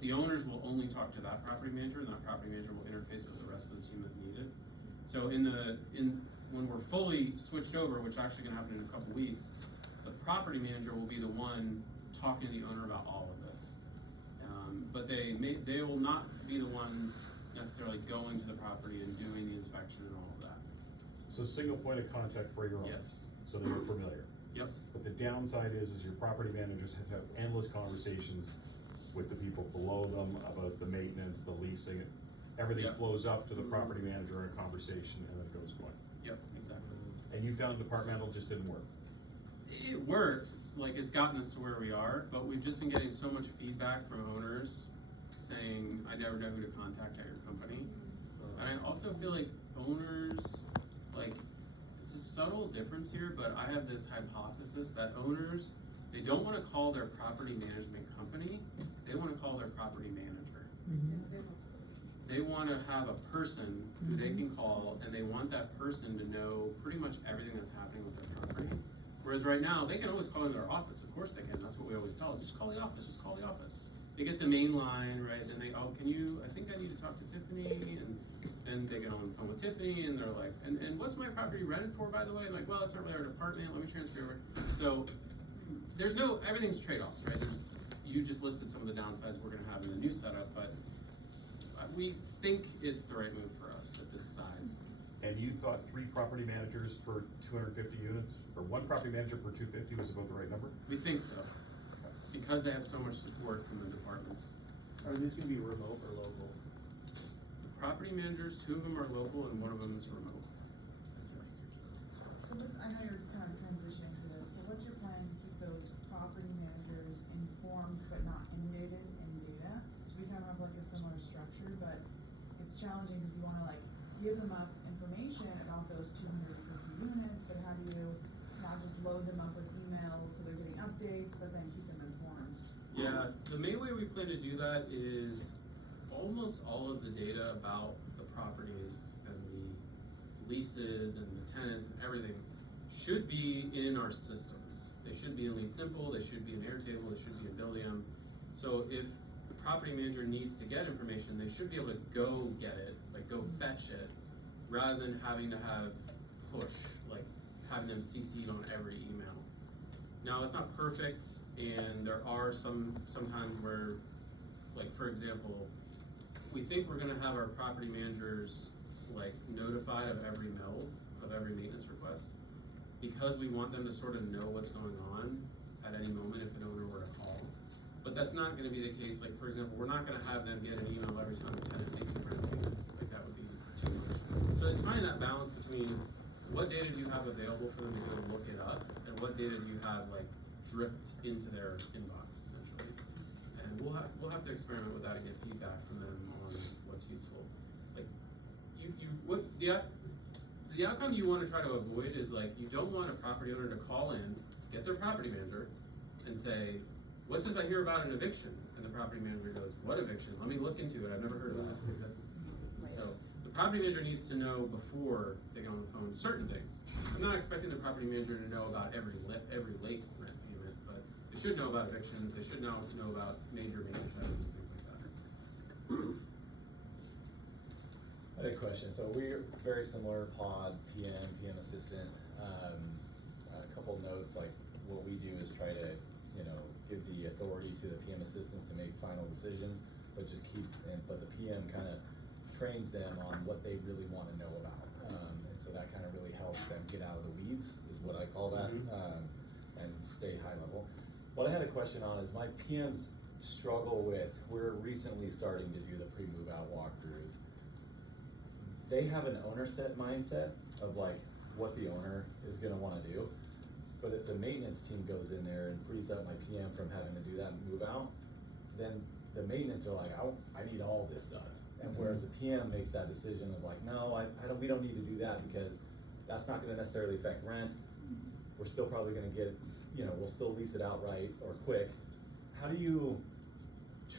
the owners will only talk to that property manager, and that property manager will interface with the rest of the team as needed. So when we're fully switched over, which is actually gonna happen in a couple weeks, the property manager will be the one talking to the owner about all of this. But they will not be the ones necessarily going to the property and doing the inspection and all of that. So single point of contact for your owners. Yes. So that you're familiar. Yep. But the downside is your property managers have to have endless conversations with the people below them about the maintenance, the leasing. Everything Yep. flows up to the property manager in a conversation, and then it goes going. Yep, exactly. And you found departmental just didn't work. It works, like it's gotten us to where we are, but we've just been getting so much feedback from owners saying, I never know who to contact at your company. And I also feel like owners, like, it's a subtle difference here, but I have this hypothesis that owners, they don't wanna call their property management company, they wanna call their property manager. They wanna have a person who they can call, and they want that person to know pretty much everything that's happening with their property. Whereas right now, they can always call into their office, of course they can, that's what we always tell them, just call the office, just call the office. They get the main line, right, then they, I think I need to talk to Tiffany, and then they get on the phone with Tiffany, and they're like, and what's my property rented for, by the way? And like, well, it's not really our department, let me transfer over. So, everything's trade-offs, right? You just listed some of the downsides we're gonna have in the new setup, but we think it's the right move for us at this size. And you thought 3 property managers per 250 units, or 1 property manager per 250 was about the right number? We think so, because they have so much support from the departments. Are these gonna be remote or local? The property managers, 2 of them are local and 1 of them is remote. So I know you're kind of transitioning to this, but what's your plan to keep those property managers informed but not inundated in data? So we kind of have like a similar structure, but it's challenging because you wanna like give them up information about those 250 units, but how do you not just load them up with emails so they're getting updates, but then keep them informed? Yeah, the main way we plan to do that is almost all of the data about the properties and the leases and the tenants and everything should be in our systems. They should be in Lead Simple, they should be in Airtable, they should be in Buildium. So if the property manager needs to get information, they should be able to go get it, like go fetch it, rather than having to have push, like having them CC'd on every email. Now, it's not perfect, and there are sometimes where, like for example, we think we're gonna have our property managers like notified of every meld, of every maintenance request, because we want them to sort of know what's going on at any moment if an owner were to call. But that's not gonna be the case. Like for example, we're not gonna have them get an email every time a tenant makes a rent payment. Like that would be too much. So it's finding that balance between what data do you have available for them to go look it up, and what data do you have like dripped into their inbox essentially. And we'll have to experiment with that and get feedback from them on what's useful. Like the outcome you want to try to avoid is like you don't want a property owner to call in, get their property manager, and say, "What's this I hear about an eviction?" And the property manager goes, "What eviction? Let me look into it. I've never heard of that." So the property manager needs to know before they get on the phone certain things. I'm not expecting the property manager to know about every late rent payment, but they should know about evictions. They should know about major maintenance items and things like that. I had a question. So we're very similar, pod, PM assistant. A couple notes, like what we do is try to, give the authority to the PM assistants to make final decisions, but but the PM kind of trains them on what they really want to know about. And so that kind of really helps them get out of the weeds, is what I call that, and stay high level. What I had a question on is my PMs struggle with, we're recently starting to do the pre-move out walkthroughs. They have an owner set mindset of like what the owner is gonna wanna do. But if the maintenance team goes in there and frees up my PM from having to do that move out, then the maintenance are like, I need all this done. And whereas the PM makes that decision of like, no, we don't need to do that because that's not gonna necessarily affect rent. We're still probably gonna get, we'll still lease it outright or quick. How do you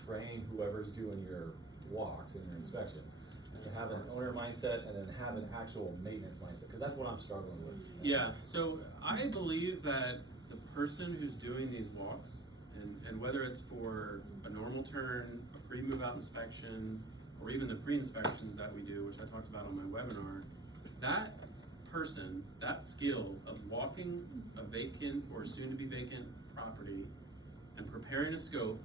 train whoever's doing your walks and your inspections to have an owner mindset and then have an actual maintenance mindset? Because that's what I'm struggling with. Yeah, so I believe that the person who's doing these walks, and whether it's for a normal turn, a pre-move out inspection, or even the pre-inspections that we do, which I talked about on my webinar, that person, that skill of walking a vacant or soon to be vacant property and preparing a scope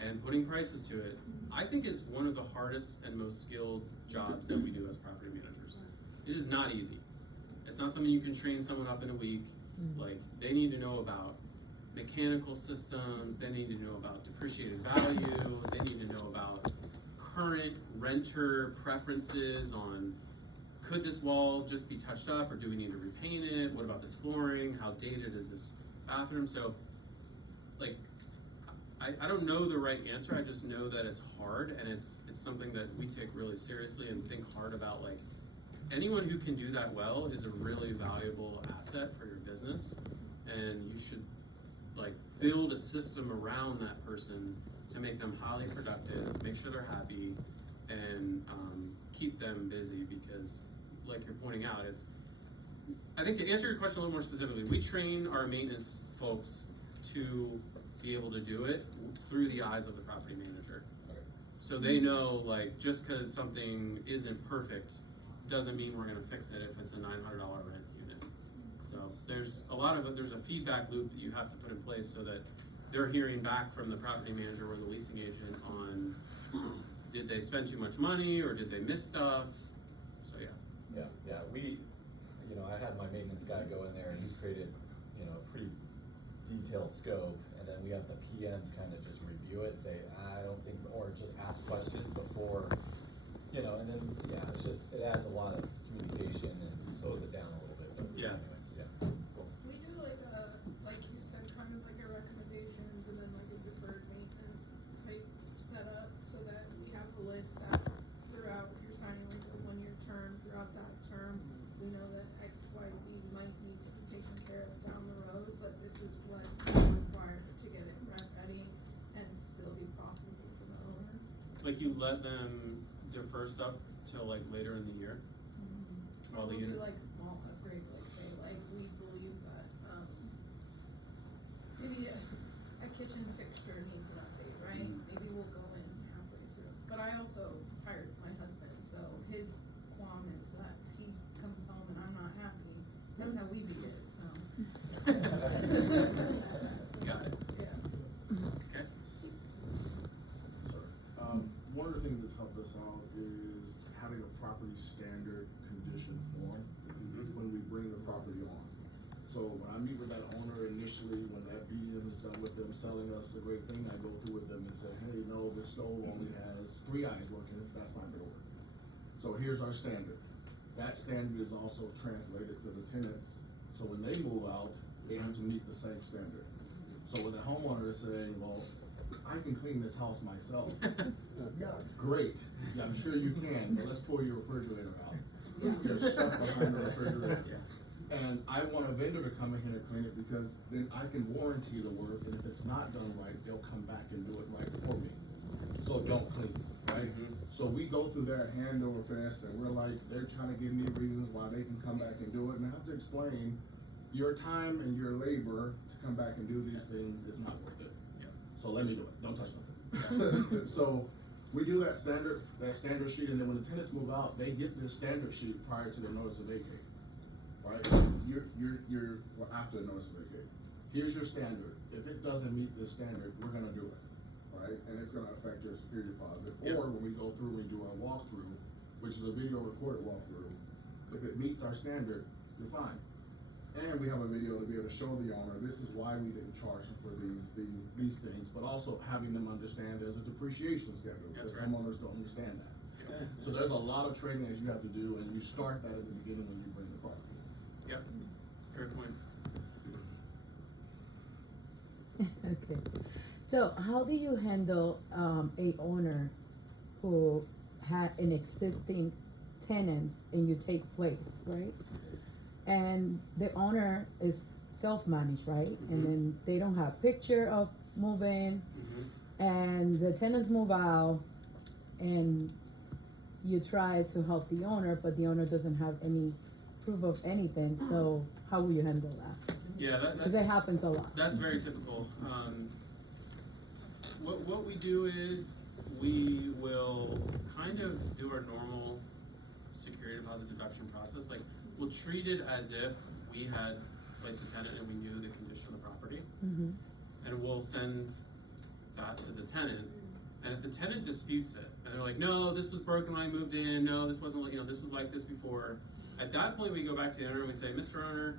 and putting prices to it, I think is one of the hardest and most skilled jobs that we do as property managers. It is not easy. It's not something you can train someone up in a week. Like, they need to know about mechanical systems, they need to know about depreciated value, they need to know about current renter preferences on, could this wall just be touched up or do we need to repaint it? What about this flooring? How dated is this bathroom? So, like, I don't know the right answer. I just know that it's hard, and it's something that we take really seriously and think hard about. Like, anyone who can do that well is a really valuable asset for your business, and you should like build a system around that person to make them highly productive, make sure they're happy, and keep them busy, because like you're pointing out, I think to answer your question a little more specifically, we train our maintenance folks to be able to do it through the eyes of the property manager. So they know, like, just because something isn't perfect doesn't mean we're gonna fix it if it's a $900 rent unit. So there's a feedback loop that you have to put in place so that they're hearing back from the property manager or the leasing agent on, did they spend too much money or did they miss stuff? So yeah. Yeah, I had my maintenance guy go in there and he created, a pretty detailed scope, and then we have the PMs kind of just review it and say, I don't think, or just ask questions before, and then, it adds a lot of communication and slows it down a little bit. But Yeah. Anyway, yeah. Cool. We do like you said, kind of like a recommendations and then like a deferred maintenance type setup, so that we have a list that throughout, if you're signing like a 1-year term, throughout that term, we know that XYZ might need to be taken care of down the road, but this is what is required to get it rent ready and still be profitable for the owner. Like, you let them defer stuff till like later in the year? While the We'll do unit. like small upgrades, like say, like we believe that, kitchen fixture needs an update, right? Maybe we'll go in halfway through. But I also hired my husband, so his qualm is that he comes home and I'm not happy. That's how we beat it, so. Got it. Yeah. Okay. Sorry. One of the things that's helped us out is having a property standard condition form when we bring the property on. So when I meet with that owner initially, when that BDM is done with them selling us a great thing, I go through with them and say, hey, no, this stove only has 3 eyes working, that's not gonna work. So here's our standard. That standard is also translated to the tenants, so when they move out, they have to meet the same standard. So when the homeowner is saying, well, I can clean this house myself. Great, yeah, I'm sure you can, but let's pull your refrigerator out. You're stuck behind the refrigerator. And I want a vendor to come in here and clean it because then I can warranty the work, and if it's not done right, they'll come back and do it right for me. So don't clean, right? So we go through their hand over fist, and we're like, they're trying to give me reasons why they can come back and do it, and I have to explain your time and your labor to come back and do these things is not worth it. So let me do it, don't touch nothing. So we do that standard sheet, and then when the tenants move out, they get this standard sheet prior to their notice of vacate. Right? Well, after the notice of vacate. Here's your standard. If it doesn't meet this standard, we're gonna do it. Right? And it's gonna affect your security deposit. Or when we go through and we do our walkthrough, which is a video recorded walkthrough, if it meets our standard, you're fine. And we have a video to be able to show the owner, this is why we didn't charge them for these things, but also having them understand there's a depreciation schedule, because some owners don't understand that. So there's a lot of training that you have to do, and you start that at the beginning when you bring the property. Yep, fair point. Okay. So how do you handle a owner who had an existing tenants and you take place, right? And the owner is self-managed, right? And then they don't have picture of moving, and the tenants move out, and you try to help the owner, but the owner doesn't have any proof of anything. So how will you handle that? Yeah, Because it happens a lot. That's very typical. What we do is we will kind of do our normal security deposit deduction process. Like, we'll treat it as if we had placed a tenant and we knew the condition of the property. And we'll send that to the tenant. And if the tenant disputes it, and they're like, no, this was broken when I moved in, no, this wasn't, this was like this before. At that point, we go back to the owner and we say, Mr. Owner,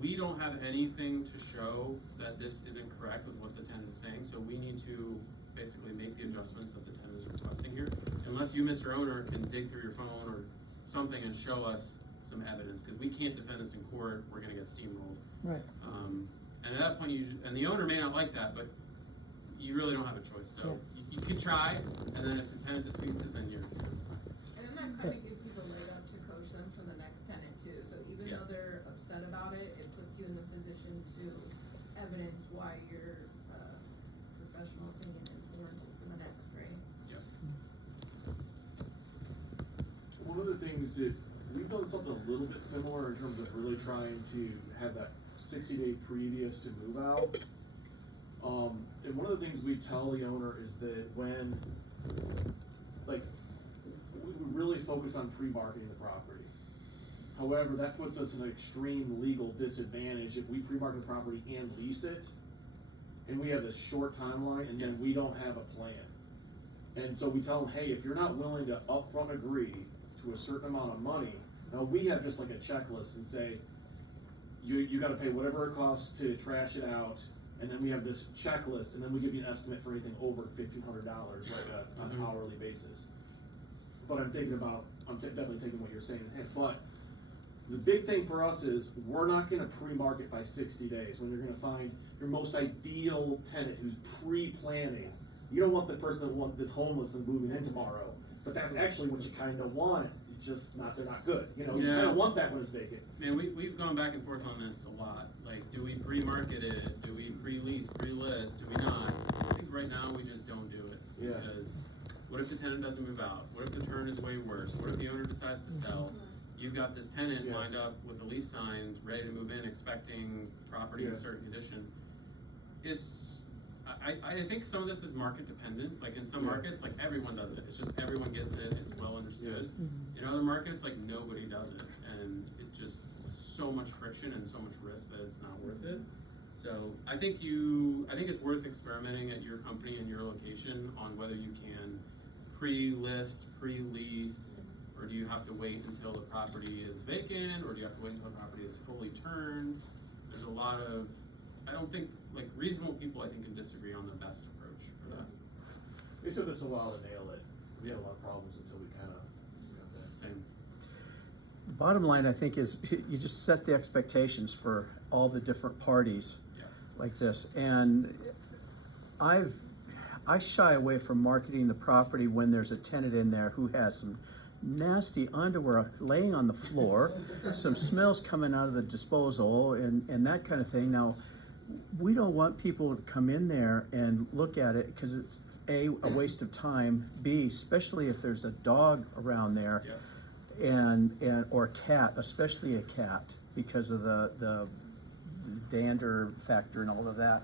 we don't have anything to show that this is incorrect with what the tenant is saying, so we need to basically make the adjustments that the tenant is requesting here. Unless you, Mr. Owner, can dig through your phone or something and show us some evidence, because we can't defend this in court, we're gonna get steamrolled. Right. And at that point, and the owner may not like that, but you really don't have a choice. So you could try, and then if the tenant disputes it, then you're stuck. And then that kind of gives you the leg up to coach them for the next tenant too. So even though they're upset about it, it puts you in the position to evidence why your professional opinion is warranted for the next, right? Yep. One of the things that we've done something a little bit similar in terms of really trying to have that 60-day previous to move out. And one of the things we tell the owner is that when, like, we really focus on pre-marketing the property. However, that puts us in an extreme legal disadvantage if we pre-market the property and lease it, and we have this short timeline, and then we don't have a plan. And so we tell them, hey, if you're not willing to upfront agree to a certain amount of money, now we have just like a checklist and say, you gotta pay whatever it costs to trash it out, and then we have this checklist, and then we give you an estimate for anything over $1,500, like on an hourly basis. But I'm definitely taking what you're saying in hand. But the big thing for us is we're not gonna pre-market by 60 days when you're gonna find your most ideal tenant who's pre-planning. You don't want the person that's homeless and moving in tomorrow, but that's actually what you kinda want. It's just they're not good. You kinda want that when it's vacant. Man, we've gone back and forth on this a lot. Like, do we pre-market it? Do we pre-lease, pre-list? Do we not? I think right now we just don't do it. Yeah. Because what if the tenant doesn't move out? What if the turn is way worse? What if the owner decides to sell? You've got this tenant lined up with a lease signed, ready to move in, expecting property in a certain condition. I think some of this is market dependent. Like in some markets, like everyone does it. It's just everyone gets it. It's well understood. In other markets, like nobody does it, and it just so much friction and so much risk that it's not worth it. So I think it's worth experimenting at your company and your location on whether you can pre-list, pre-lease, or do you have to wait until the property is vacant, or do you have to wait until the property is fully turned? There's a lot of, I don't think, like reasonable people I think can disagree on the best approach for that. It took us a while to nail it. We had a lot of problems until we kind of got that. Same. Bottom line, I think, is you just set the expectations for all the different parties like this. And I shy away from marketing the property when there's a tenant in there who has some nasty underwear laying on the floor, some smells coming out of the disposal, and that kind of thing. Now, we don't want people to come in there and look at it because it's a waste of time, B, especially if there's a dog around there, and or a cat, especially a cat, because of the dander factor and all of that.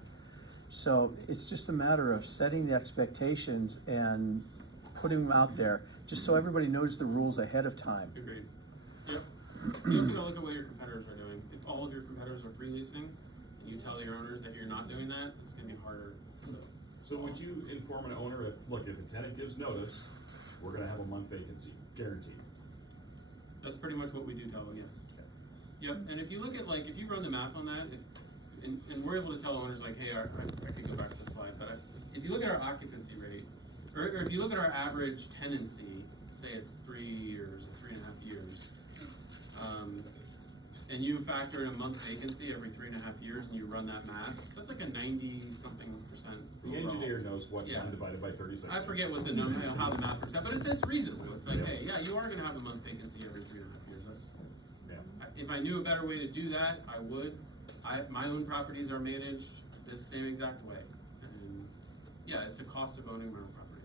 So it's just a matter of setting the expectations and putting them out there, just so everybody knows the rules ahead of time. Agreed. Yep. You also gotta look at what your competitors are doing. If all of your competitors are pre-leasing, and you tell your owners that you're not doing that, it's gonna be harder. So would you inform an owner if a tenant gives notice, we're gonna have a month vacancy, guaranteed? That's pretty much what we do tell them, yes. Yep, and if you look at if you run the math on that, and we're able to tell owners hey, I could go back to the slide, but if you look at our occupancy rate, or if you look at our average tenancy, say it's 3 years or 3.5 years, and you factor in a month vacancy every 3.5 years, and you run that math, that's like a 90-something%. The engineer knows what 1 divided by 36. I forget what the number, how the math works out, but it's reasonable. It's hey, yeah, you are gonna have a month vacancy every 3.5 years. That's, if I knew a better way to do that, I would. My own properties are managed this same exact way, and yeah, it's a cost of owning my own property.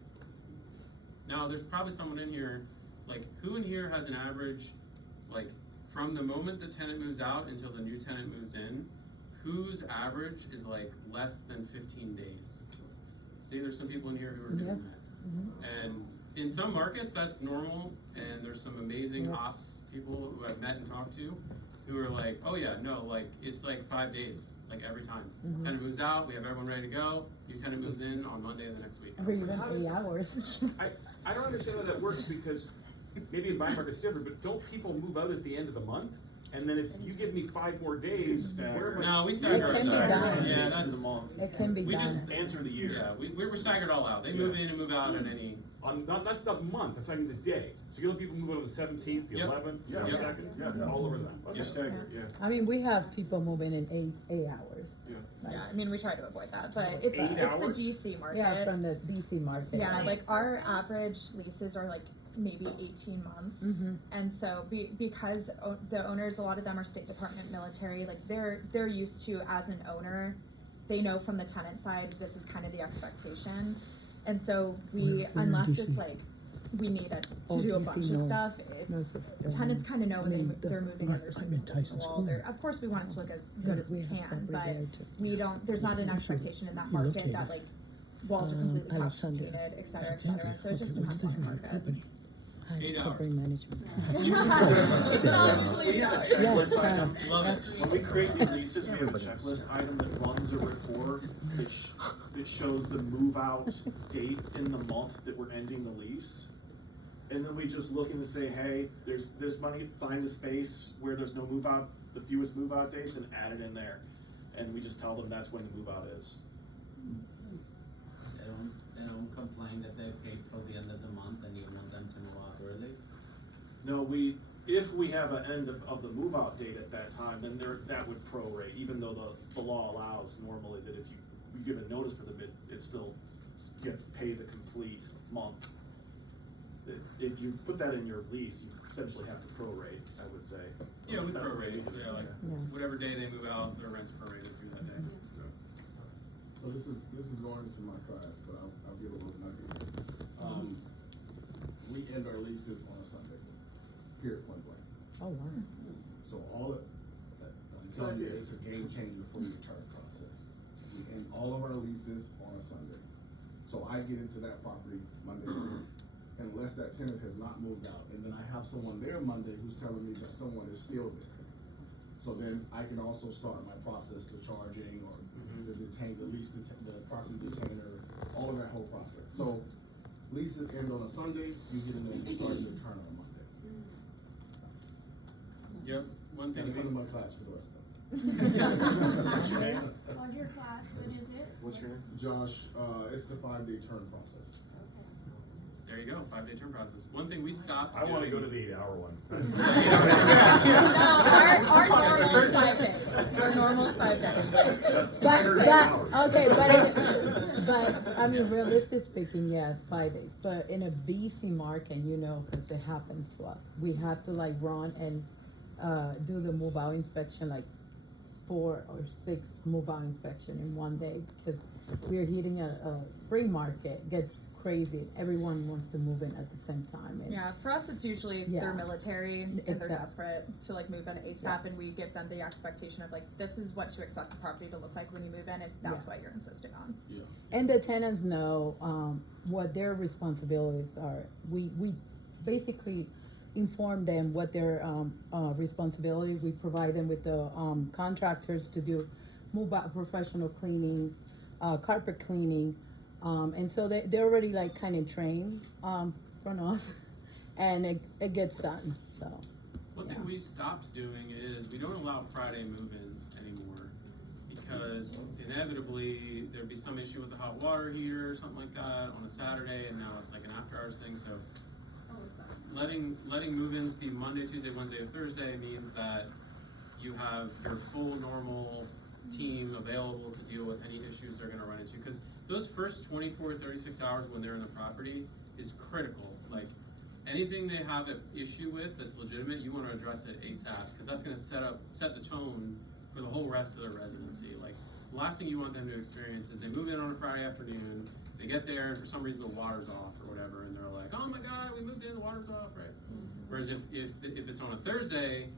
Now, there's probably someone in here, who in here has an average, from the moment the tenant moves out until the new tenant moves in, whose average is less than 15 days? See, there's some people in here who are doing that. And in some markets, that's normal, and there's some amazing ops people who I've met and talked to who are oh yeah, no, it's 5 days, every time. Tenant moves out, we have everyone ready to go, new tenant moves in on Monday of the next week. Or even 8 hours. I don't understand how that works, because maybe in my market it's different, but don't people move out at the end of the month? And then if you give me 5 more days, where am I? No, we stagger our done. Yeah, that's the month. It can be we done. just Answer the year. Yeah, we're staggered all out. They move in and move out at any. Not the month, I'm talking the day. So you let people move out on the 17th, the 11th, the 22nd, all over that. Okay. Staggered, I mean, we have people moving in 8 hours. Yeah, I mean, we try to avoid that, but it's 8 hours? the DC market. Yeah, from the DC market. Yeah, our average leases are maybe 18 months, and so because the owners, a lot of them are State Department military, they're used to, as an owner, they know from the tenant side this is kind of the expectation, and so unless it's we need to do a bunch of stuff, tenants kind of know they're moving under the wall. Of course, we want it to look as good as we can, but we don't. There's not an expectation in that market that walls are completely fabricated, et cetera, so it just depends on the market. 8 hours. We have a checklist item. When we create new leases, we have a checklist item that runs a report that shows the move out dates in the month that we're ending the lease. And then we just look and say, hey, there's this money, find the space where there's no move out, the fewest move out dates, and add it in there. And we just tell them that's when the move out is. They don't complain that they paid till the end of the month and you want them to move out early? No, if we have an end of the move out date at that time, then that would prorate, even though the law allows normally that if you give a notice for the mid, it still gets paid the complete month. If you put that in your lease, you essentially have to prorate, I would say. Yeah, we prorate. Whatever day they move out, their rent's prorated through that day. So this is going into my class, but I'll give a little nugget. We end our leases on a Sunday, period, point blank. Oh, wow. So I'm telling you, it's a game changer for the return process. We end all of our leases on a Sunday. So I get into that property Monday morning, unless that tenant has not moved out, and then I have someone there Monday who's telling me that someone is still there. So then I can also start my process, the charging or the property detainer, all of that whole process. So leases end on a Sunday, you get in there and you start your turn on Monday. Yep, one thing. And come to my class for the rest of it. What's your name? Plug your class, when is it? What's your name? Josh, it's the 5-day turn process. There you go, 5-day term process. One thing we stopped I wanna doing- go to the 8-hour one. Our normal is 5 days. Our normal is 5 days. But I mean, realistic speaking, yes, 5 days. But in a BC market, you know, because it happens to us, we have to like run and do the move out inspection, like 4 or 6 move out inspection in one day, because we're hitting a spring market, gets crazy. Everyone wants to move in at the same time. And Yeah, for us, it's usually Yeah. they're military and they're Exactly. desperate to like move in ASAP, and we give them the expectation of like, this is what to expect the property to look like when you move in, if that's what you're insisting on. Yeah. And the tenants know what their responsibilities are. We basically inform them what their responsibility. We provide them with the contractors to do move out professional cleaning, carpet cleaning, and so they're already like kind of trained from us, and it gets done. So One thing we stopped doing is we don't allow Friday move-ins anymore, because inevitably there'd be some issue with the hot water heater or something like that on a Saturday, and now it's like an after-hours thing. So letting move-ins be Monday, Tuesday, Wednesday, or Thursday means that you have your full normal team available to deal with any issues they're gonna run into. Because those first 24, 36 hours when they're in the property is critical. Like, anything they have an issue with that's legitimate, you wanna address it ASAP, because that's gonna set the tone for the whole rest of their residency. Like, the last thing you want them to experience is they move in on a Friday afternoon, they get there and for some reason the water's off or whatever, and they're like, oh my God, we moved in, the water's off, right? Whereas if it's on a Thursday,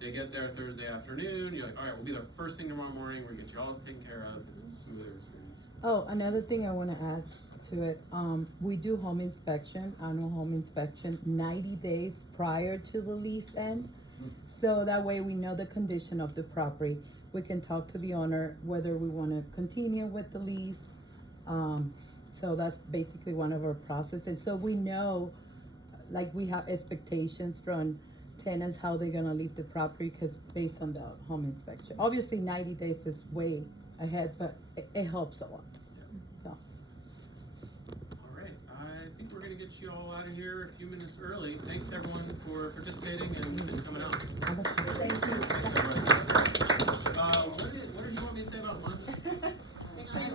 they get there Thursday afternoon, you're like, all right, we'll be there first thing tomorrow morning, we're gonna get you all taken care of, it's a smoother experience. Oh, another thing I wanna add to it, we do home inspection, annual home inspection, 90 days prior to the lease end. So that way we know the condition of the property. We can talk to the owner whether we wanna continue with the lease. So that's basically one of our processes. So we know, like, we have expectations from tenants, how they're gonna leave the property, cause based on the home inspection. Obviously 90 days is way ahead, but it helps a lot, so. All right, I think we're gonna get you all out of here a few minutes early. Thanks everyone for participating and coming out. Thank you. Thanks everybody. What do you want me to say about lunch? Make sure you